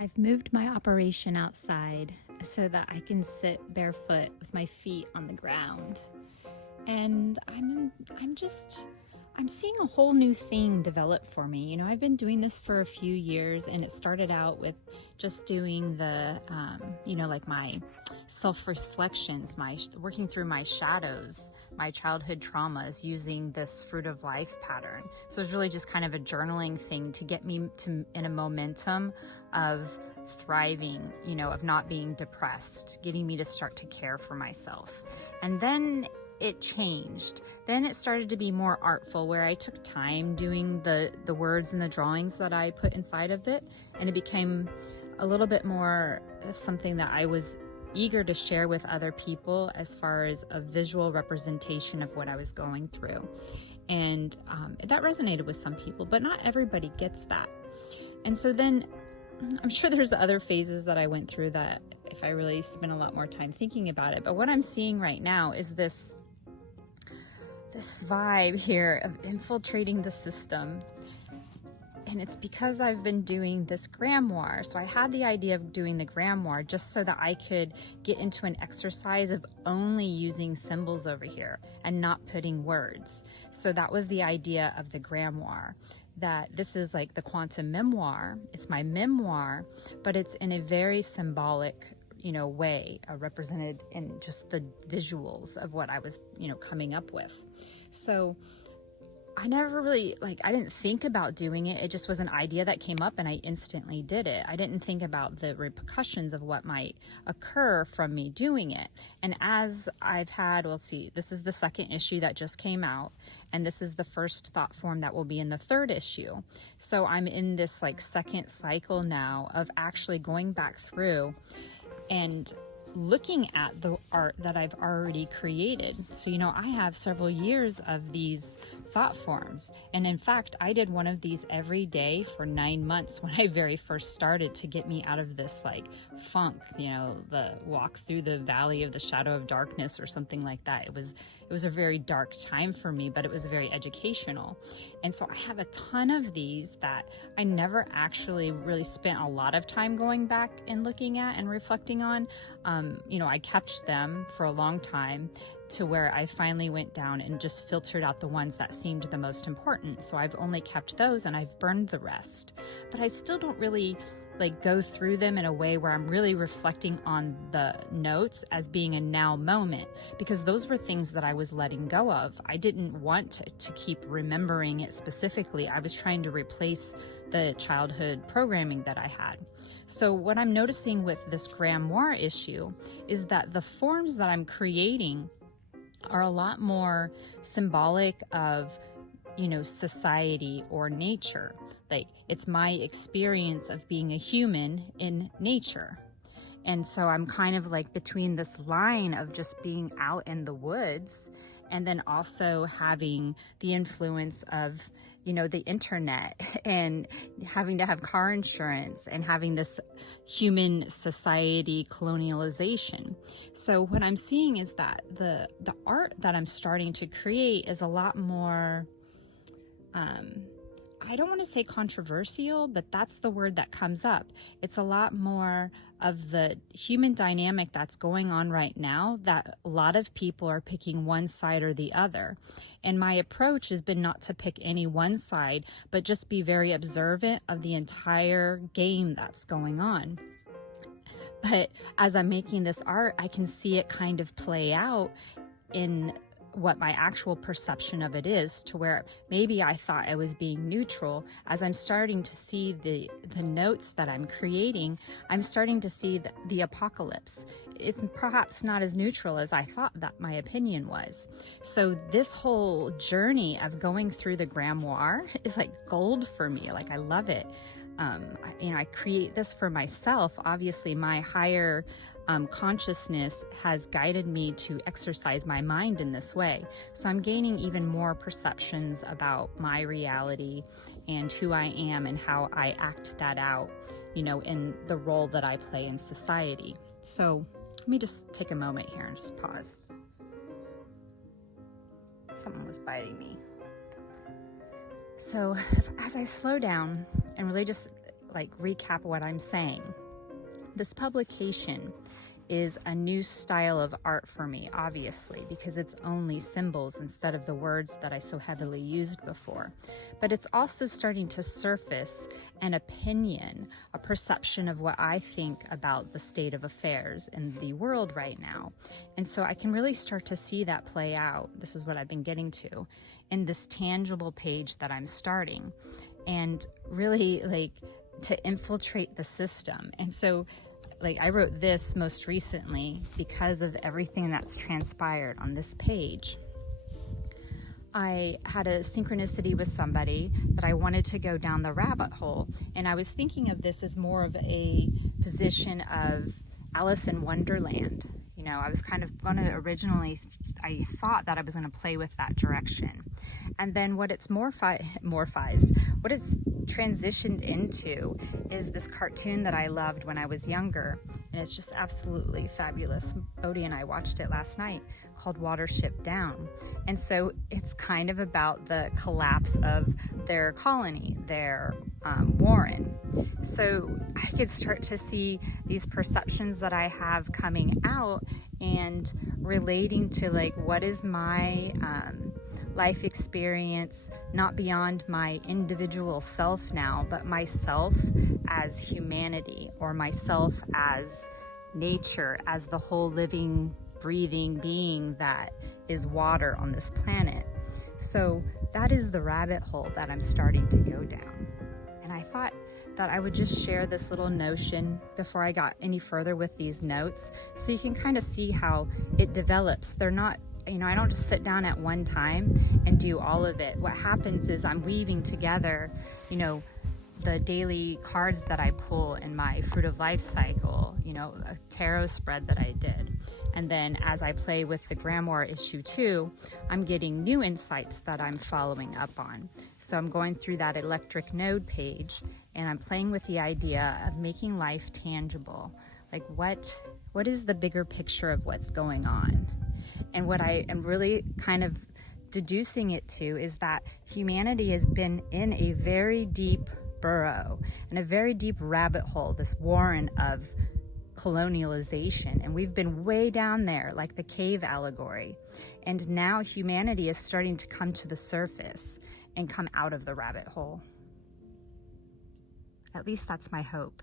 I've moved my operation outside so that I can sit barefoot with my feet on the ground. And I'm seeing a whole new thing develop for me. You know, I've been doing this for a few years, and it started out with just doing the, like my self-reflections, my working through my shadows, my childhood traumas using this fruit of life pattern. So it's really just kind of a journaling thing to get me in a momentum of thriving, of not being depressed, getting me to start to care for myself. And then it changed. Then it started to be more artful, where I took time doing the words and the drawings that I put inside of it, and it became a little bit more of something that I was eager to share with other people as far as a visual representation of what I was going through. And that resonated with some people, but not everybody gets that. And so then I'm sure there's other phases that I went through that if I really spent a lot more time thinking about it. But what I'm seeing right now is this vibe here of infiltrating the system. And it's because I've been doing this GRAMoire. So I had the idea of doing the GRAMoire just so that I could get into an exercise of only using symbols over here and not putting words. So that was the idea of the GRAMoire, that this is like the quantum memoir. It's my memoir, but it's in a very symbolic way, represented in just the visuals of what I was, coming up with. So I never really, I didn't think about doing it. It just was an idea that came up and I instantly did it. I didn't think about the repercussions of what might occur from me doing it. And as I've had, this is the second issue that just came out, and this is the first thought form that will be in the third issue. So I'm in this second cycle now of actually going back through and looking at the art that I've already created. So, I have several years of these thought forms. And in fact, I did one of these every day for 9 months when I very first started, to get me out of this funk, the walk through the valley of the shadow of darkness or something like that. It was a very dark time for me, but it was very educational. And so I have a ton of these that I never actually really spent a lot of time going back and looking at and reflecting on. I kept them for a long time, to where I finally went down and just filtered out the ones that seemed the most important. So I've only kept those and I've burned the rest. But I still don't really go through them in a way where I'm really reflecting on the notes as being a now moment, because those were things that I was letting go of. I didn't want to keep remembering it specifically. I was trying to replace the childhood programming that I had. So what I'm noticing with this GRAMoire issue is that the forms that I'm creating are a lot more symbolic of, society or nature. It's my experience of being a human in nature. And so I'm kind of between this line of just being out in the woods, and then also having the influence of, the internet, and having to have car insurance, and having this human society colonialization. So what I'm seeing is that the art that I'm starting to create is a lot more, I don't want to say controversial, but that's the word that comes up. It's a lot more of the human dynamic that's going on right now, that a lot of people are picking one side or the other. And my approach has been not to pick any one side, but just be very observant of the entire game that's going on. But as I'm making this art, I can see it kind of play out in what my actual perception of it is, to where maybe I thought I was being neutral. As I'm starting to see the notes that I'm creating, I'm starting to see the apocalypse. It's perhaps not as neutral as I thought that my opinion was. So this whole journey of going through the GRAMoire is like gold for me. I love it. I create this for myself. Obviously, my higher consciousness has guided me to exercise my mind in this way. So I'm gaining even more perceptions about my reality and who I am and how I act that out, in the role that I play in society. So let me just take a moment here and just pause. Someone was biting me. So as I slow down and really just like recap what I'm saying. This publication is a new style of art for me, obviously, because it's only symbols instead of the words that I so heavily used before. But it's also starting to surface an opinion, a perception of what I think about the state of affairs in the world right now. And so I can really start to see that play out. This is what I've been getting to in this tangible page that I'm starting, and really like to infiltrate the system. And so like I wrote this most recently because of everything that's transpired on this page. I had a synchronicity with somebody that I wanted to go down the rabbit hole, and I was thinking of this as more of a position of Alice in Wonderland. You know, I was kind of going to originally, I thought that I was going to play with that direction. And then what it's what it's transitioned into is this cartoon that I loved when I was younger. And it's just absolutely fabulous. Bodhi and I watched it last night, called Watership Down. And so it's kind of about the collapse of their colony, their warren. So I could start to see these perceptions that I have coming out and relating to like, what is my life experience, not beyond my individual self now, but myself as humanity, or myself as nature, as the whole living, breathing being that is water on this planet. So that is the rabbit hole that I'm starting to go down. And I thought that I would just share this little notion before I got any further with these notes, so you can kind of see how it develops. They're not, you know, I don't just sit down at one time and do all of it. What happens is I'm weaving together, you know, the daily cards that I pull in my Fruit of Life cycle, you know, a tarot spread that I did. And then as I play with the GRAMoire issue 2, I'm getting new insights that I'm following up on. So I'm going through that electric node page, and I'm playing with the idea of making life tangible. Like what is the bigger picture of what's going on? And what I am really kind of deducing it to is that humanity has been in a very deep burrow and a very deep rabbit hole, this warren of colonialization, and we've been way down there, like the cave allegory. And now humanity is starting to come to the surface and come out of the rabbit hole. At least that's my hope.